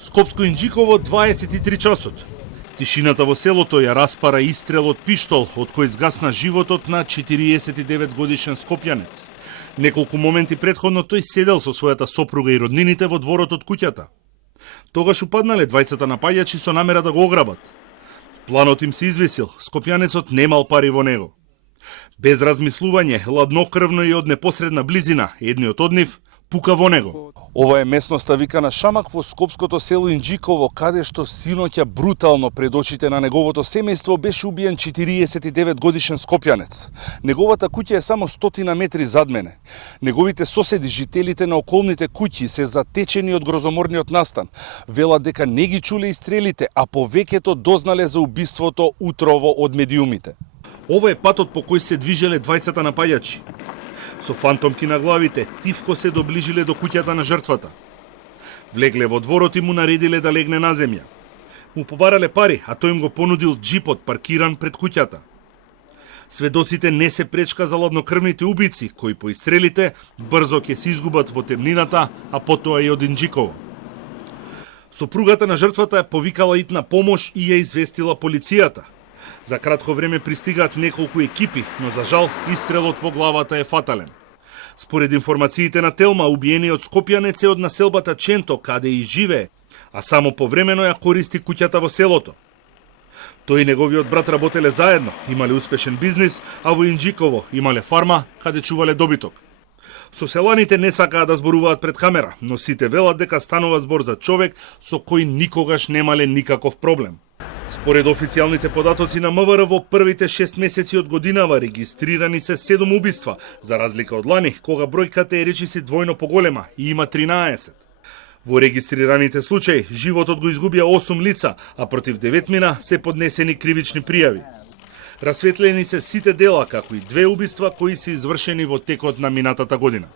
Скопско Инџиково 23 часот. Тишината во селото ја распара истрел од пиштол, од кој згасна животот на 49 годишен скопјанец. Неколку моменти претходно тој седел со својата сопруга и роднините во дворот од куќата. Тогаш упаднале двајцата напаѓачи со намера да го ограбат. Планот им се извисил, скопјанецот немал пари во него. Без размислување, ладнокрвно и од непосредна близина, едниот од нив пука во него. Ова е местноста викана Шамак во скопското село Инџиково, каде што синоќа брутално пред очите на неговото семејство беше убиен 49 годишен скопјанец. Неговата куќа е само 100 метри зад мене. Неговите соседи, жителите на околните куќи, се затечени од грозоморниот настан. Велат дека не ги чуле и стрелите, а повеќето дознале за убиството утрово од медиумите. Ова е патот по кој се движеле двајцата напаѓачи. Со фантомки на главите, тивко се доближиле до куќата на жртвата. Влегле во дворот и му наредиле да легне на земја. Му побарале пари, а тој им го понудил джипот паркиран пред куќата. Сведоците не се пречка за ладнокрвните убици, кои по истрелите брзо ќе се изгубат во темнината, а потоа и од Инџиково. Сопругата на жртвата повикала итна помош и ја известила полицијата. За кратко време пристигаат неколку екипи, но за жал истрелот во главата е фатален. Според информациите на Телма, убиениот скопјанец е од населбата Ченто, каде и живее, а само повремено ја користи куќата во селото. Тој и неговиот брат работеле заедно, имале успешен бизнис, а во Инџиково имале фарма каде чувале добиток. Соселаните не сакаат да зборуваат пред камера, но сите велат дека станува збор за човек со кој никогаш немале никаков проблем. Според официјалните податоци на МВР во првите 6 месеци од годинава регистрирани се 7 убиства, за разлика од лани, кога бројката е речиси двојно поголема и има 13. Во регистрираните случаи, животот го изгубија 8 лица, а против 9 се поднесени кривични пријави. Расветлени се сите дела, како и 2 убиства кои се извршени во текот на минатата година.